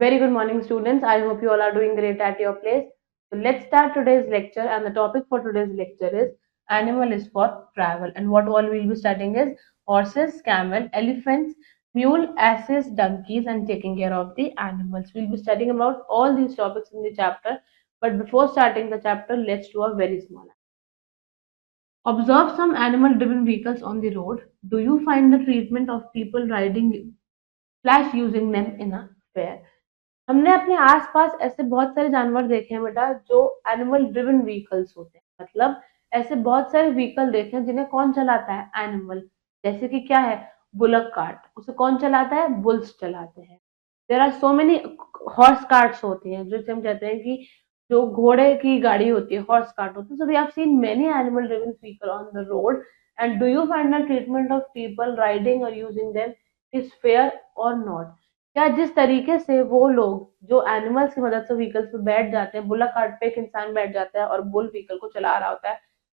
Very good morning, students. I hope you all are doing great at your place. So let's start today's lecture, and the topic for today's lecture is animal is for travel. And what all we'll be studying is horses, camel, elephants, mule, asses, donkeys, and taking care of the animals. We'll be studying about all these topics in the chapter. But before starting the chapter, let's do a very small. Observe some animal-driven vehicles on the road. Do you find the treatment of people riding slash using them in a fair? हमने अपने आसपास ऐसे बहुत सारे जानवर देखे हैं बेटा जो एनिमल ड्रिवन व्हीकल्स होते हैं, मतलब ऐसे बहुत सारे व्हीकल देखे हैं जिन्हें कौन चलाता है? एनिमल। जैसे कि क्या है? बुलक कार्ट, उसे कौन चलाता है? बुल्स चलाते हैं। There are so many horse carts होती हैं, जो हम कहते हैं कि जो घोड़े की गाड़ी होती है, हॉर्स कार्ट होती है। So we have seen many animal driven vehicle on the road, and do you find the treatment of people riding और यूजिंग देम इज फेयर और नॉट? क्या जिस तरीके से वो लोग जो एनिमल्स की मदद से व्हीकल्स पे बैठ जाते हैं, बुलक कार्ट पे एक इंसान बैठ जाता है और बुल व्हीकल को चला रहा होता है,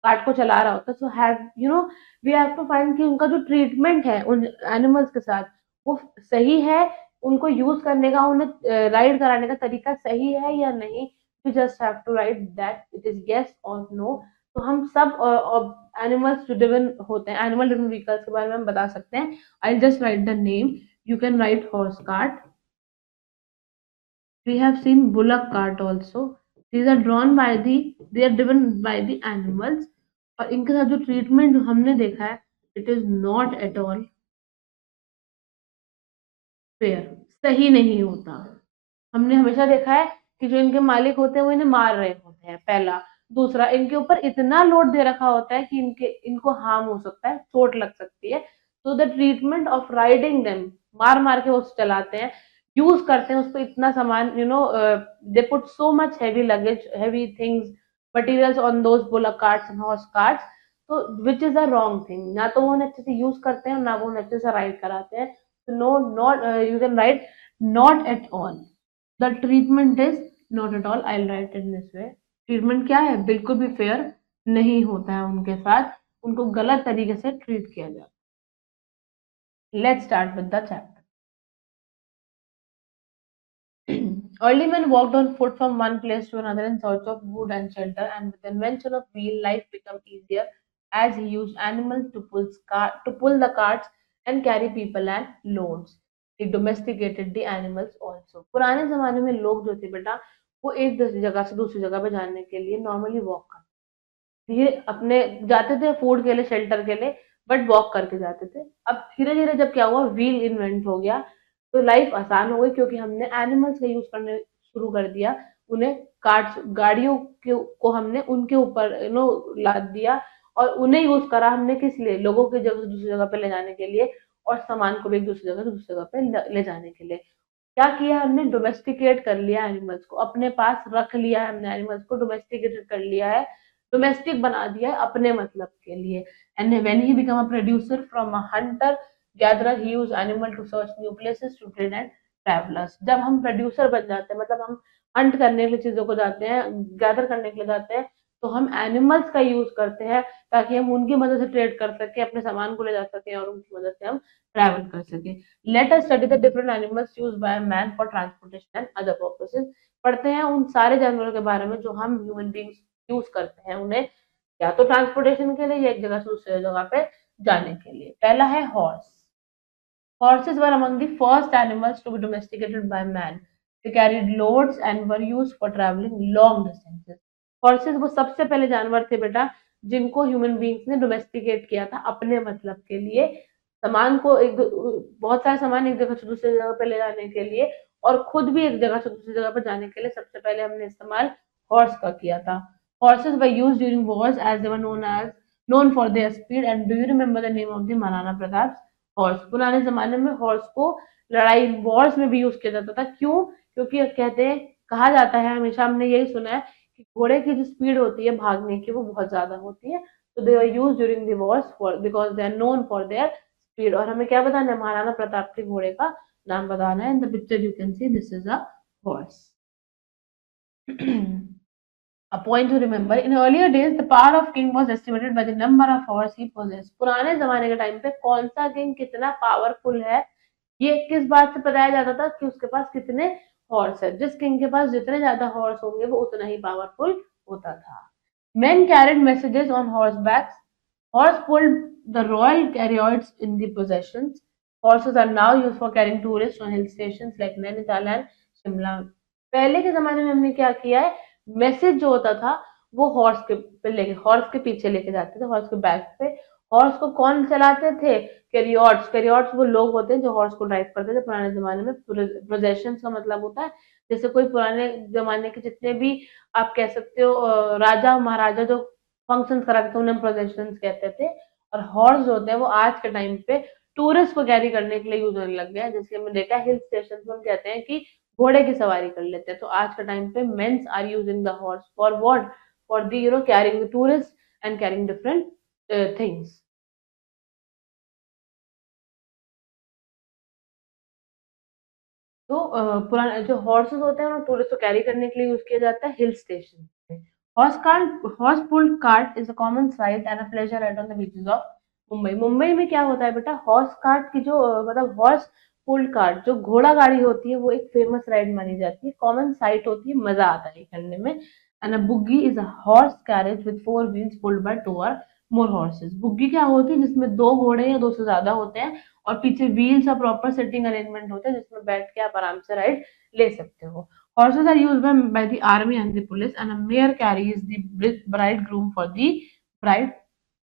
कार्ट को चला रहा होता है, so have we have to find कि उनका जो ट्रीटमेंट है उन एनिमल्स के साथ वो सही है, उनको यूज करने का, उन्हें राइड कराने का तरीका सही है या नहीं। We just have to write that it is yes और नो। तो हम सब एनिमल्स ड्रिवन होते हैं, एनिमल ड्रिवन व्हीकल्स के बारे में हम बता सकते हैं। I just right the name. You can write horse cart. We have seen bullock cart also. These are they are driven by the animals. और इनके साथ जो ट्रीटमेंट हमने देखा है, it is not at all fair, सही नहीं होता। हमने हमेशा देखा है कि जो इनके मालिक होते हैं वो इन्हें मार रहे होते हैं, पहला। दूसरा, इनके ऊपर इतना लोड दे रखा होता है कि इनको हार्म हो सकता है, चोट लग सकती है। तो the treatment of riding them, मार मार के वो चलाते हैं, यूज करते हैं उस पर इतना सामान, they put so much heavy luggage, heavy things, materials on those bullock carts and horse carts. तो which is a wrong thing. ना तो वो उन्हें अच्छे से यूज करते हैं, ना वो उन्हें अच्छे से राइड कराते हैं। तो no, not, you can write not at all. The treatment is not at all. I write in this way. Treatment क्या है? बिल्कुल भी फेयर नहीं होता है उनके साथ, उनको गलत तरीके से ट्रीट किया जाता है। Let's start with the chapter. Early men walked on foot from one place to another in search of wood and shelter, and with the invention of wheel, life became easier as he used animals to pull the carts and carry people and loads. He domesticated the animals also. पुराने जमाने में लोग जो थे बेटा, वो एक जगह से दूसरी जगह पे जाने के लिए नॉर्मली वॉक करते, ये अपने जाते थे फूड के लिए, शेल्टर के लिए, बट वॉक करके जाते थे। अब धीरे धीरे जब क्या हुआ, व्हील इन्वेंट हो गया, तो लाइफ आसान हो गई, क्योंकि हमने एनिमल्स का यूज करने शुरू कर दिया। उन्हें कार्ट्स, गाड़ियों को हमने उनके ऊपर लाद दिया, और उन्हें यूज करा हमने किस लिए? लोगों की जगह से दूसरी जगह पे ले जाने के लिए, और सामान को भी एक दूसरी जगह से दूसरी जगह पे ले जाने के लिए। क्या किया हमने? डोमेस्टिकेट कर लिया एनिमल्स को, अपने पास रख लिया है हमने, एनिमल्स को डोमेस्टिकेटेड कर लिया है, डोमेस्टिक बना दिया है अपने मतलब के लिए। And when he become a producer from a hunter gatherer, he use animal to search new places to trade and travellers. जब हम प्रोड्यूसर बन जाते हैं, मतलब हम हंट करने के लिए चीजों को जाते हैं, गैदर करने के लिए जाते हैं, तो हम एनिमल्स का यूज करते हैं ताकि हम उनकी मदद से ट्रेड कर सके, अपने सामान को ले जा सके, और उनकी मदद से हम ट्रैवल कर सके। Let us study the different animals used by man for transportation and other purposes. पढ़ते हैं उन सारे जानवरों के बारे में जो हम ह्यूमन बींग्स यूज करते हैं, उन्हें या तो ट्रांसपोर्टेशन के लिए या एक जगह से दूसरी जगह पे जाने के लिए। पहला है horse. Horses were among the first animals to be domesticated by man. They carried loads and were used for traveling long distances. Horses वो सबसे पहले जानवर थे बेटा जिनको ह्यूमन बींग्स ने डोमेस्टिकेट किया था अपने मतलब के लिए, सामान को बहुत सारे सामान एक जगह से दूसरी जगह पे ले जाने के लिए, और खुद भी एक जगह से दूसरी जगह पर जाने के लिए सबसे पहले हमने इस्तेमाल हॉर्स का किया था. Horses were used during wars as they were known for their speed. And do you remember the name of the Maharana Pratap's horse? पुराने जमाने में हॉर्स को लड़ाई वॉर्स में भी यूज किया जाता था। क्यों? क्योंकि कहते हैं, कहा जाता है, हमेशा हमने यही सुना है कि घोड़े की जो स्पीड होती है भागने की वो बहुत ज्यादा होती है। तो they are use during the wars for, because they are known for their speed. और हमें क्या बताना है? महाराणा प्रताप के घोड़े का नाम बताना है। In the picture you can see this is a horse. A point to remember, in earlier days, the power of king was estimated by the number of horse he possessed. पुराने जमाने के टाइम पे कौन सा king कितना powerful है, ये किस बात से बताया जाता था? कि उसके पास कितने हॉर्स है। जिस किंग के पास जितने ज्यादा हॉर्स होंगे वो उतना ही पावरफुल होता था। Men carried messages on horsebacks. Horse pulled the royal chariots in the possessions. Horses are now used for carrying tourists on hill stations like Nainital and Shimla. पहले के जमाने में हमने क्या किया है, मैसेज जो होता था वो हॉर्स के पीछे लेके जाते थे, हॉर्स के बैक पे। हॉर्स को कौन चलाते थे? कैरियट्स। कैरियट्स वो लोग होते हैं जो हॉर्स को ड्राइव करते थे पुराने जमाने में। प्रोजेशन का मतलब होता है जैसे कोई पुराने जमाने के जितने भी आप कह सकते हो राजा महाराजा जो फंक्शंस कराते थे उन्हें प्रोजेशंस कहते थे। और हॉर्स जो होते हैं वो आज के टाइम पे टूरिस्ट को कैरी करने के लिए यूज होने लग गया है। जैसे हमने देखा हिल स्टेशन पे हम कहते हैं कि घोड़े की सवारी कर लेते हैं, तो आज के टाइम पे mens are using the horse for what? For the carrying the tourist and carrying different things. तो पुराने जो हॉर्सेस होते हैं उन्हें टूरिस्ट को कैरी करने के लिए यूज किया जाता है हिल स्टेशन पे। Horse pulled cart is a common site and a pleasure ride on the beaches of Mumbai. Mumbai में क्या होता है बेटा, हॉर्स कार्ट की जो मतलब हॉर्स पुल्ड कार्ट जो घोड़ा गाड़ी होती है वो एक फेमस राइड मानी जाती है, कॉमन साइट होती है, मजा आता है करने में। And a buggi is a horse carriage with four wheels pulled by two or more horses. बुग्गी क्या होती है? जिसमें दो घोड़े या दो से ज्यादा होते हैं और पीछे व्हील्स और प्रॉपर सिटिंग अरेंजमेंट होता है जिसमें बैठ के आप आराम से राइड ले सकते हो। Horses are used by the army and the police, and a mare carries the bridegroom for the bride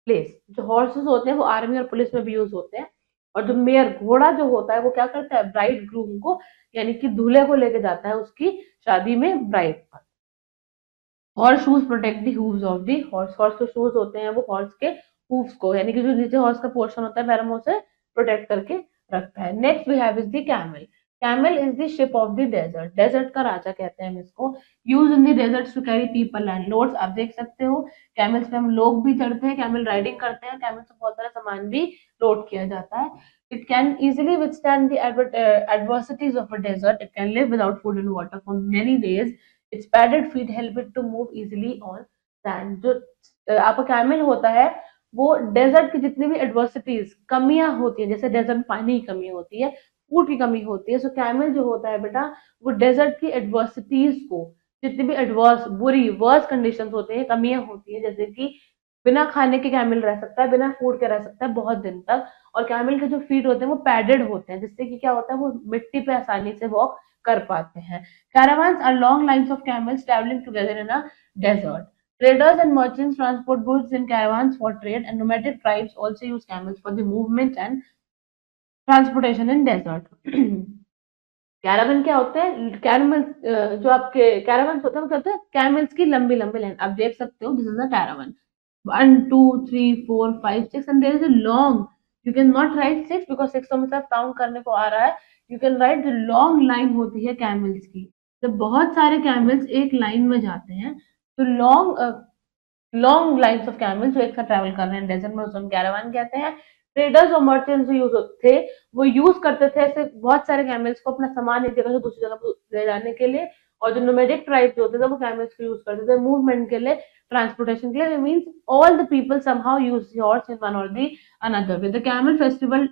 place. जो हॉर्सेस होते हैं वो आर्मी और पुलिस में भी यूज होते हैं। और जो मेयर घोड़ा जो होता है वो क्या करता है? ब्राइड ग्रूम को यानी कि दूल्हे को लेके जाता है उसकी शादी में ब्राइड पर। Horse shoes protect the hooves of the horse. Horse के शूज होते हैं वो हॉर्स के हूव्स को यानी कि जो नीचे हॉर्स का पोर्शन होता है पैरों से प्रोटेक्ट करके रखता है। Next we have is the camel. Camel is the ship of the desert. Desert का राजा कहते हैं हम इसको। Use in the desert to carry people and loads. आप देख सकते हो कैमल्स पे हम लोग भी चढ़ते हैं, कैमल राइडिंग करते हैं, कैमल से बहुत सारा सामान भी लोड किया जाता है। It can easily withstand the adversities of a desert. It can live without food and water for many days. Its padded feet help it to move easily on sand. जो आपका कैमल होता है वो desert की जितनी भी adversities कमियां होती है, जैसे डेजर्ट में पानी की कमी होती है, फूड की कमी होती है, सो कैमल जो होता है बेटा वो डेजर्ट की एडवर्सिटीज को, जितनी भी एडवर्स बुरी वर्स कंडीशंस होती हैं, कमियां होती है, जैसे कि बिना खाने के कैमल रह सकता है, बिना फूड के रह सकता है बहुत दिन तक। और कैमल के जो फीट होते हैं वो पैडेड होते हैं जिससे कि क्या होता है वो मिट्टी पे आसानी से वॉक कर पाते हैं। Caravans are long lines of camels traveling together in a desert. Traders and merchants transport goods in caravans for trade, and nomadic tribes also use camels for the movement and transportation in desert. Caravan क्या होते हैं? Caramel जो आपके caravan होते हैं वो कहते हैं कैमल्स की लंबी लंबी लाइन। आप देख सकते हो this is a caravan, 1 2 3 4 5 6 and there is a long, you can not write 6 because 6 तो मतलब काउंट करने को आ रहा है। you can write the long line होती है कैमल्स की। जब बहुत सारे कैमल्स एक लाइन में जाते हैं तो लॉन्ग लाइन्स ऑफ कैमल्स जो एक साथ ट्रैवल कर रहे हैं डेजर्ट में उसे हम कैरावान कहते हैं। ट्रेडर्स और मर्चेंट्स जो यूज थे वो यूज करते थे ऐसे बहुत सारे कैमल्स को अपना सामान एक जगह से दूसरी जगह पर ले जाने के लिए। और जो नोमैडिक ट्राइब्स जो होते थे वो कैमल्स को यूज करते थे मूवमेंट के लिए, ट्रांसपोर्टेशन के लिए। Means all the people somehow use horse in one or the another way. The camel festival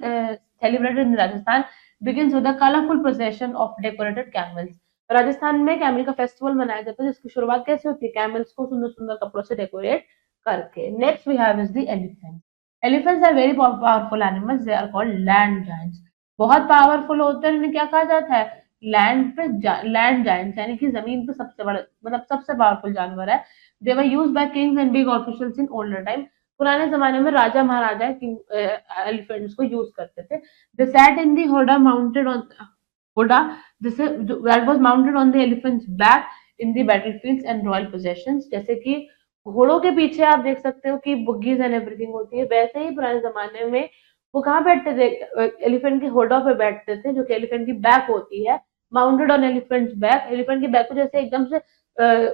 celebrated in Rajasthan begins with a colorful procession of decorated camels. Rajasthan में camel का festival मनाया जाता है जिसकी शुरुआत कैसे होती है? कैमल्स को सुंदर सुंदर कपड़ों से डेकोरेट करके। Next we have is the elephant. Elephants are very powerful animals, they are called land giants. बहुत पावरफुल होते हैं, इन्हें क्या कहा जाता है? लैंड जायंट्स यानी कि जमीन पे सबसे बड़ा मतलब सबसे पावरफुल जानवर है। They were used by kings and big officials in older time. पुराने जमाने में राजा महाराजा एलिफेंट्स को यूज करते थे। They sat in the howdah mounted on howdah, जिसे that was mounted on the elephant's back in the battlefields and royal possessions। जैसे कि घोड़ों के पीछे आप देख सकते हो कि बुग्गीज एंड एवरीथिंग होती है, वैसे ही पुराने जमाने में वो कहाँ बैठते थे? एलिफेंट के होडा पे बैठते थे जो कि एलिफेंट की बैक होती है। Mounted on elephant back, elephant की बैक को जैसे एकदम से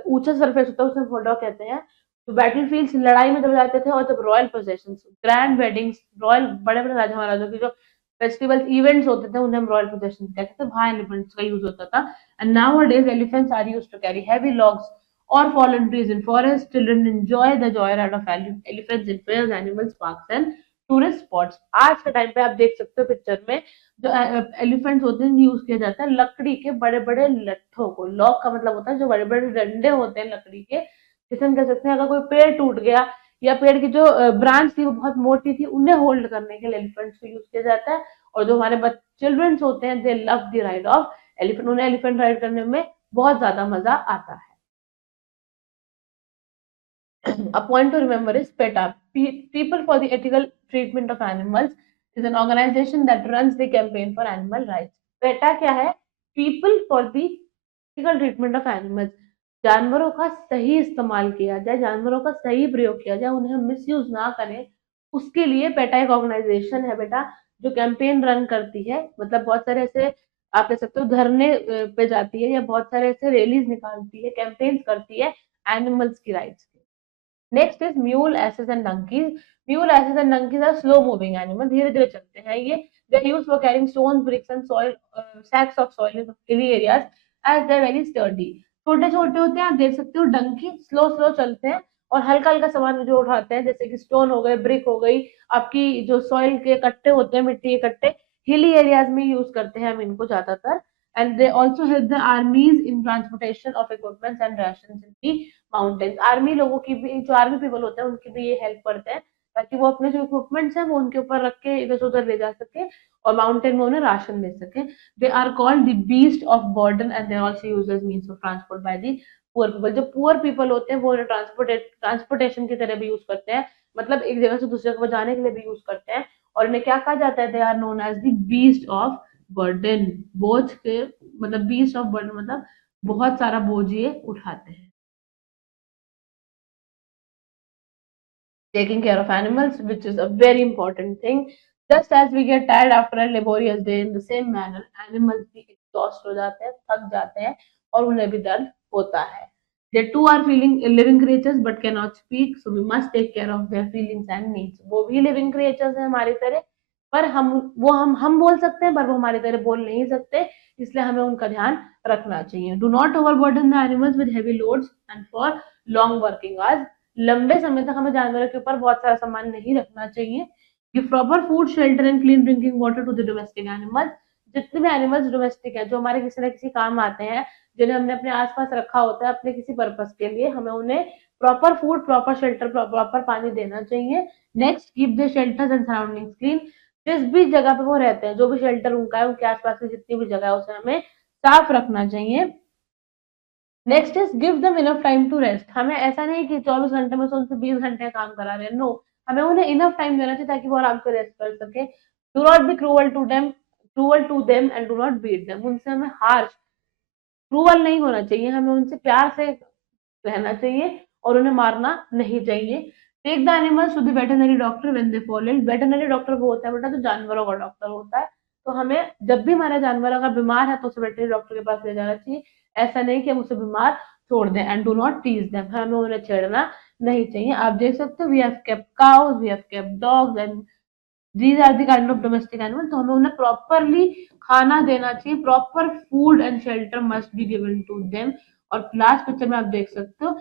ऊंचा सरफेस होता है उसे होडा कहते हैं। तो बैटल फील्ड लड़ाई में जब जाते थे और जब royal possession grand weddings royal बड़े बड़े राजा महाराजों की जो फेस्टिवल्स इवेंट्स होते थे उन्हें हम रॉयल पोजेशन कहते थे, वहां एलिफेंट्स का यूज होता था। And nowadays elephants are use to carry heavy logs or fallen trees in forest. Children enjoy the joyride of elephants in fairs, animals, parks, and tourist spots. आज के time पे आप देख सकते हो पिक्चर में जो एलिफेंट्स होते हैं यूज किया जाता है लकड़ी के बड़े बड़े लट्ठों को। लॉक का मतलब होता है जो बड़े बड़े डंडे होते हैं लकड़ी के, जैसे हम कह सकते हैं अगर कोई पेड़ टूट गया या पेड़ की जो ब्रांच थी वो बहुत मोटी थी, उन्हें होल्ड करने के लिए एलिफेंट्स को यूज किया जाता है। और जो हमारे चिल्ड्रंस होते हैं दे love the ride of elephant, उन्हें एलिफेंट राइड करने में बहुत ज्यादा मजा आता है। A point to remember is PETA, People for the Ethical Treatment of Animals, is an organization that runs the campaign for animal rights. PETA क्या है? People for the Ethical Treatment of Animals. जानवरों का सही इस्तेमाल किया जाए, जानवरों का सही प्रयोग किया जाए, उन्हें मिस यूज ना करें, उसके लिए पेटा एक ऑर्गेनाइजेशन है बेटा जो कैंपेन रन करती है। मतलब बहुत सारे ऐसे आप कह सकते हो धरने पे जाती है या बहुत सारे ऐसे रैलीज निकालती है, कैंपेन्स करती है एनिमल्स की rights. Next is mule asses and donkeys. Mule asses and donkeys are slow moving animal, धीरे धीरे चलते हैं ये। They are used for carrying stone, bricks and soil, sacks of soil in hilly areas as they are very sturdy. छोटे छोटे होते हैं, आप देख सकते हो डंकी स्लो स्लो चलते हैं और हल्का हल्का सामान जो उठाते हैं जैसे कि स्टोन हो गए, ब्रिक हो गई, आपकी जो सॉइल के कट्टे होते हैं, मिट्टी के कट्टे, हिली एरियाज में यूज करते हैं हम इनको ज्यादातर। And they also help the armies in transportation of equipments and rations in the mountains. Army लोगों की भी, जो आर्मी पीपल होते हैं उनकी भी ये हेल्प करते हैं ताकि वो अपने जो इक्विपमेंट्स हैं वो उनके ऊपर रख के इधर से उधर ले जा सके और माउंटेन में उन्हें राशन दे सके। They are called the beast of burden and they are also used as means of transport by the poor people. जो पुअर पीपल होते हैं वो उन्हें ट्रांसपोर्टेशन की तरह भी यूज करते हैं, मतलब एक जगह से दूसरी जगह जाने के लिए भी यूज करते हैं। और इन्हें क्या कहा जाता है? They are known as the beast of burden. बोझ के मतलब बीस्ट ऑफ बर्डन मतलब बहुत सारा बोझ ये उठाते हैं। Taking care of animals, which is a very important thing. Just as we get tired after a laborious day, in the same manner, animals भी exhaust हो जाते हैं, थक जाते हैं और उन्हें भी दर्द होता है. They too are feeling living creatures but cannot speak, so we must take care of their feelings and needs. वो भी living creatures हैं हमारी तरह, पर हम बोल सकते हैं पर वो हमारी तरह बोल नहीं सकते, इसलिए हमें उनका ध्यान रखना चाहिए. Do not overburden the animals with heavy loads and for long working hours. लंबे समय तक हमें जानवरों के ऊपर बहुत सारा सामान नहीं रखना चाहिए. Give proper food, shelter and clean drinking water to the domestic animals. जितने भी एनिमल्स डोमेस्टिक है जो हमारे किसी न किसी काम आते हैं, जिन्हें हमने अपने आसपास रखा होता है अपने किसी पर्पस के लिए, हमें उन्हें proper food, proper shelter, proper पानी देना चाहिए. Next, keep the shelters and surroundings clean. जिस भी जगह पे वो रहते हैं, जो भी शेल्टर उनका है, उनके आसपास की जितनी भी जगह है उसे हमें साफ रखना चाहिए. Next is give them enough time to rest. हमें ऐसा नहीं कि 24 घंटे में से उनसे 20 घंटे काम करा रहे हैं, नो. हमें उन्हें इनफ टाइम देना चाहिए ताकि वो आराम से रेस्ट कर सके. Do not be cruel to them and do not beat them. उनसे हमें हार्श, क्रूअल नहीं होना चाहिए, हमें उनसे प्यार से रहना चाहिए और उन्हें मारना नहीं चाहिए. Take the animals to the veterinary doctor when they fall ill. Veterinary doctor वो होता है बेटा जो जानवरों का डॉक्टर होता है. तो हमें जब भी हमारा जानवर अगर बीमार है तो उसे वेटरनरी डॉक्टर के पास ले जाना चाहिए. ऐसा नहीं कि हम उसे बीमार छोड़ दें. And do not tease them. हमें उन्हें छेड़ना नहीं चाहिए. आप देख सकते हो we have kept cows, we have kept dogs and these are the kind of domestic animal. तो हमें उन्हें प्रॉपरली खाना देना चाहिए. Proper food and shelter must be given to them. और लास्ट पिक्चर में आप देख सकते हो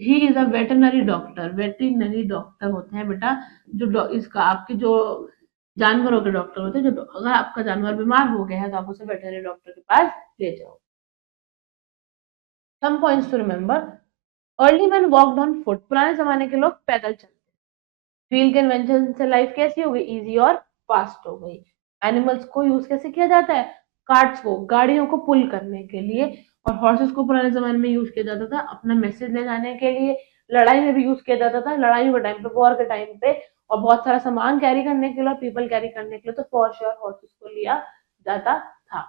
he is a veterinary doctor. Veterinary doctor होते हैं बेटा जो इसका आपके जो जानवरों के डॉक्टर होते हैं. जो अगर आपका जानवर बीमार हो गया है तो आप उसे वेटरनरी डॉक्टर के पास ले जाओ. Some points to remember. Early man walked on foot. पुराने जमाने के लोग पैदल चलते. व्हील के इन्वेंशन से लाइफ कैसी हो गई? इजी और फास्ट हो गई. एनिमल्स को यूज कैसे किया जाता है? कार्ट्स को, गाड़ियों को पुल करने के लिए. और हॉर्सेस को पुराने जमाने में यूज किया जाता था अपना मैसेज ले जाने के लिए. लड़ाई में भी यूज किया जाता था, लड़ाई के टाइम पे, वॉर के टाइम पे, और बहुत सारा सामान कैरी करने के लिए, पीपल कैरी करने के लिए. तो फॉर श्योर हॉर्सेस को लिया जाता था.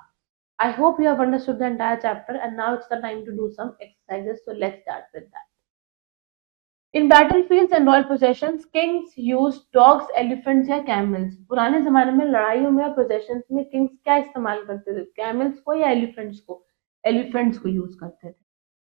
I hope you have understood the entire chapter and now it's the time to do some exercises. So let's start with that. In battlefields and royal processions, kings used dogs, elephants या camels. पुराने जमाने में लड़ाइयों में और processions में kings क्या इस्तेमाल करते थे? Camels को या elephants को? Elephants को use करते थे.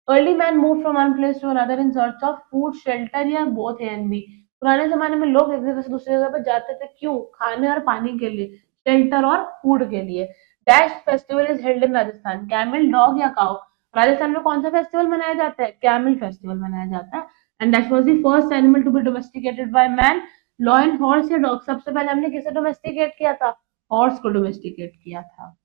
Early man moved from one place to another in search of food, shelter या both A and B. पुराने जमाने में लोग एक जगह से दूसरी जगह पर जाते थे क्यों? खाने और पानी के लिए, शेल्टर और फूड के लिए. Dash festival is held in Rajasthan. Camel, dog या काउ. राजस्थान में कौन सा फेस्टिवल मनाया जाता है? कैमल फेस्टिवल मनाया जाता है. And that was the first animal to be domesticated by man. Lion, horse या डॉग? सबसे पहले हमने किसे डोमेस्टिकेट किया था? हॉर्स को डोमेस्टिकेट किया था।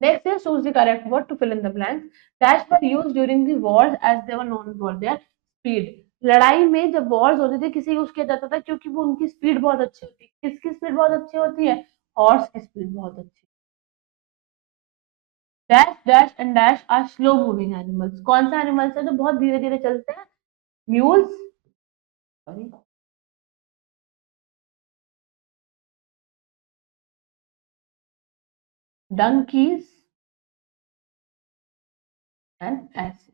Next is choose the correct word to fill in the blanks. Dash were used during the wars as they were known for their speed. लड़ाई में जब वॉर्स होते थे किसे यूज किया जाता था? क्योंकि वो उनकी स्पीड बहुत अच्छी होती है। किसकी स्पीड बहुत अच्छी होती है? हॉर्स की स्पीड बहुत अच्छी। Dash dash and dash are slow moving animals. कौन सा एनिमल्स है जो बहुत धीरे धीरे चलते हैं? Mules, sorry, donkeys and ass.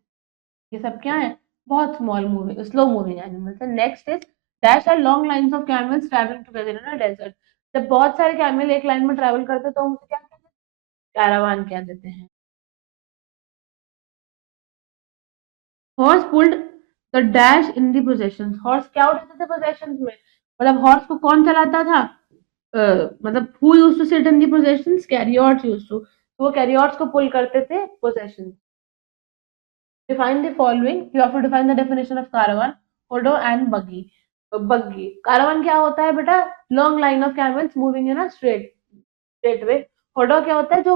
ये सब क्या है? बहुत small moving slow moving animals है। Next is dash are long lines of camels travelling together in a desert. जब बहुत सारे कैमल एक लाइन में ट्रैवल करते हैं तो हम उसे क्या कहते हैं? कैरावान कह देते हैं। Horse pulled the dash in the possession. Horse क्या उठाते थे पोजेशन में? मतलब हॉर्स को कौन चलाता था? मतलब who used to sit in the possessions? Carriers used to. तो वो कैरियर्स को पुल करते थे possession. Define the following. You have to define the definition of caravan, Odo and buggy. Buggy. Caravan क्या होता है बेटा? Long line of camels moving in a straight way. Odo क्या होता है? जो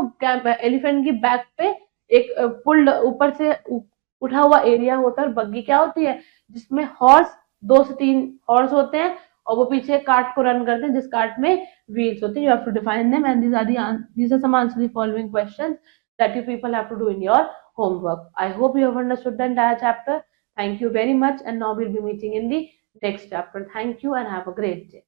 एलिफेंट की बैक पे एक पुल्ड ऊपर से उठा हुआ एरिया होता है। और बग्गी क्या होती है? जिसमें हॉर्स, 2 से 3 हॉर्स होते हैं और वो पीछे कार्ट को रन करते हैं जिस कार्ट में व्हील्स होते हैं। You have to define them and these are some answers to the following questions that you people have to do in your homework. I hope you have understood the entire chapter. Thank you very much, and now we'll be meeting in the next chapter. Thank you and have a great day.